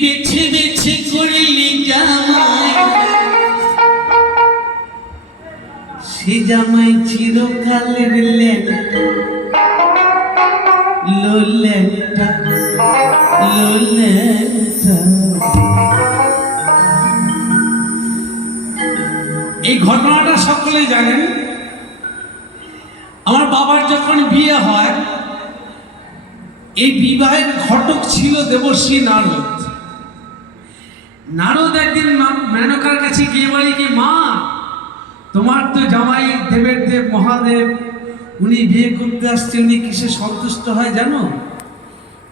বেছে বেছে করলি জামাই, সে জামাই চিরকালের লেটা লোলেটা লোলেটা। এই ঘটনাটা সকলেই জানেন। আমার বাবার যখন বিয়ে হয়, এই বিবাহের ঘটক ছিল দেবশ্রী নারদ। নারদ একদিন মেনকার কাছে গিয়ে বলে কি, মা তোমার তো জামাই দেবের দেব মহাদেব, উনি বিয়ে করতে আসছে, উনি কিসে সন্তুষ্ট হয় জানো?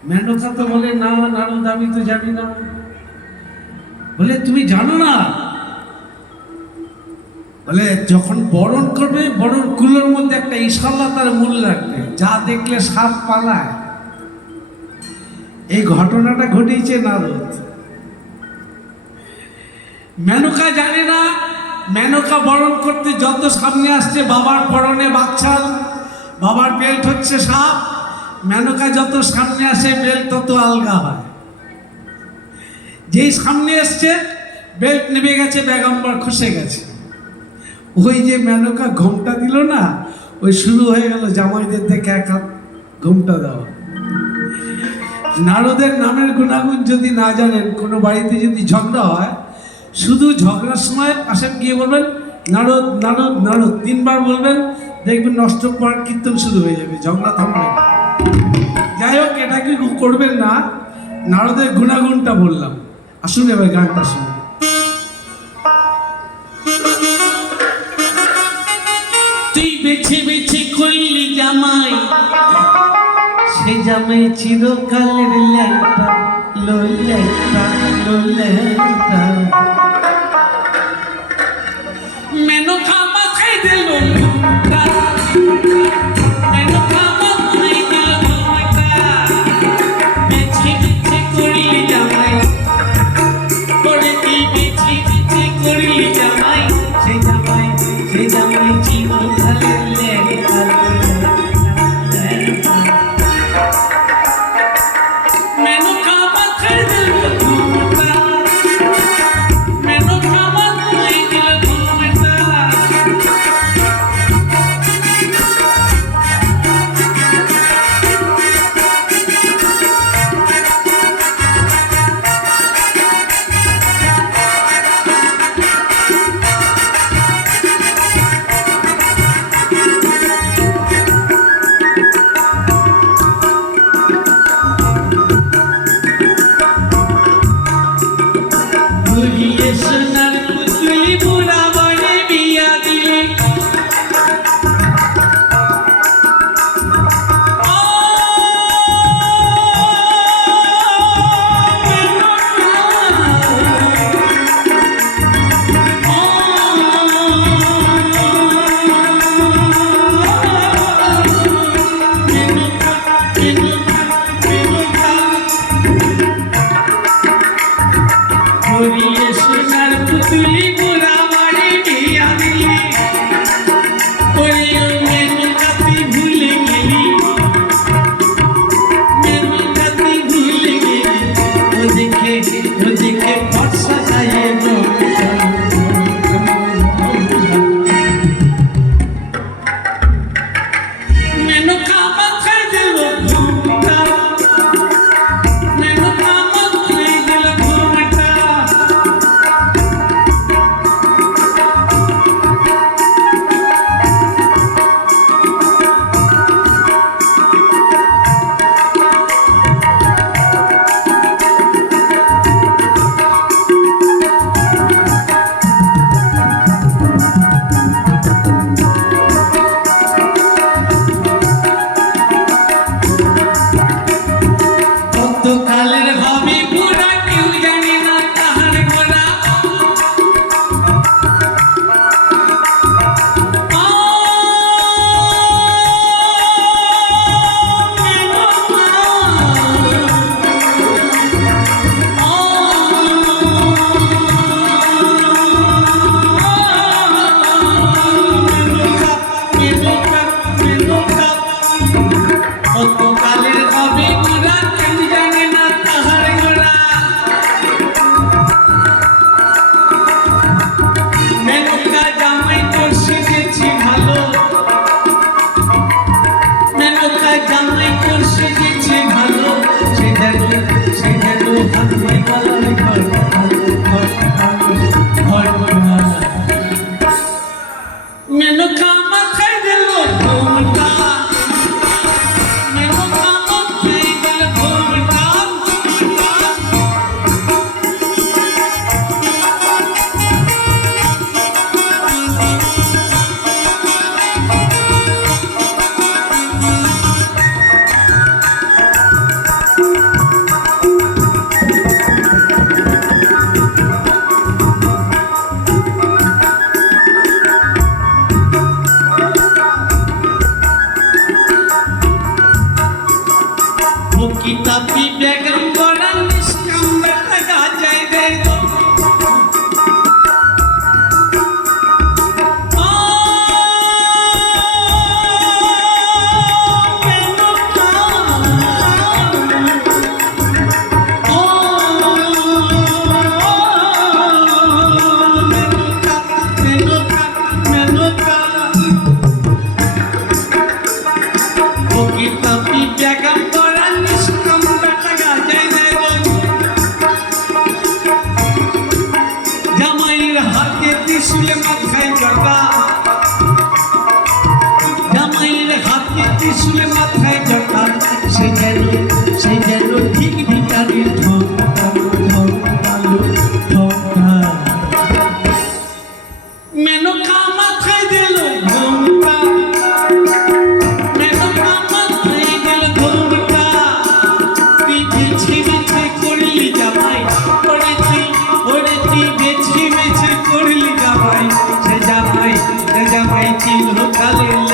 মেনকা তো বলে, না নারদ আমি তো জানি না। বলে তুমি জানো না? বলে যখন বরণ করবে, বরণ কুলোর মধ্যে একটা ইশারা তার মূল রাখবে, যা দেখলে সাপ পালায়। এই ঘটনাটা ঘটেছে নারদ। মেনকা জানে না। মেনকা বরণ করতে যত সামনে আসছে, বাবার পরনে বাচ্চাল, বাবার বেল্ট হচ্ছে সাপ। মেনকা যত সামনে আসে, বেল্ট তত আলগা হয়। যেই সামনে এসছে, বেল্ট নেমে গেছে, বেগম্বর খসে গেছে। ওই যে মেনকা ঘোমটা দিল না, ওই শুরু হয়ে গেল জামাইদের দেখে এক হাত ঘোমটা দেওয়া। নারদের নামের গুণাগুণ যদি না জানেন, কোনো বাড়িতে যদি ঝগড়া হয়, শুধু ঝগড়ার সময় পাশে গিয়ে বলবেন নারদ নারদ নারদ, 3 বার বলবেন, দেখবেন নষ্ট করার কীর্তন শুরু হয়ে যাবে, ঝগড়া থামবে। যাই হোক, এটা কি করবেন না, নারদের গুণাগুণটা বললাম। আসুন এবার গানটা শুনুন। তুই বেছে বেছে করলি জামাই, সে জামাই চিরকালের লেটা লোলেটা লোলেটা। মেনকা মাথায় দিল ঘোমটা, মেনকা মাথায় দিল ঘোমটা। বেছে বেছে করলি জামাই, করে তুই বেছে বেছে করলি জামাই, সে জামাই চিরকালের লেটা লোলেটা। মেনকা মাথায় দিল ঘোমটা, মেনকা মাথায় দিল ঘোমটা। ঘুরিয়ে সোনার পুতুলি বুড়া বনে বিয়া দিলে, ঘুরিয়ে সোনার পুতুলি বুড়া বনে বিয়া দিলে। ওরে ও মেনকা তুই ভুলে গেলি, মেনকা তুই ভুলে গেলি, ওদিকে ফর্সা গায়ে নৌকা। মেনকা মাথায় দিল ঘোমটা, মেনকা মাথায় দিল ঘোমটা। কতকালের হবে বুড়া, কেউ জানে না তাহার গোড়া। কতকালের হবে বুড়া, কেউ জানে না তাহার গোড়া। বেগম করা নিষ্কাম বেটা গাজায় রে জামাইয়ের হাতে ত্রিশূলে মাথায় জটা জামাইয়ের হাতে ত্রিশূলে মাথায় জটা সে যেন ঠিক ভিটারে মেনকা মাথায় দিল ঘোমটা মেনকা মাথায় দিল ঘোমটা তুই বেছে বেছে করলি জামাই বেছে বেছে করলি জামাই সে জামাই চিহ্ন কালে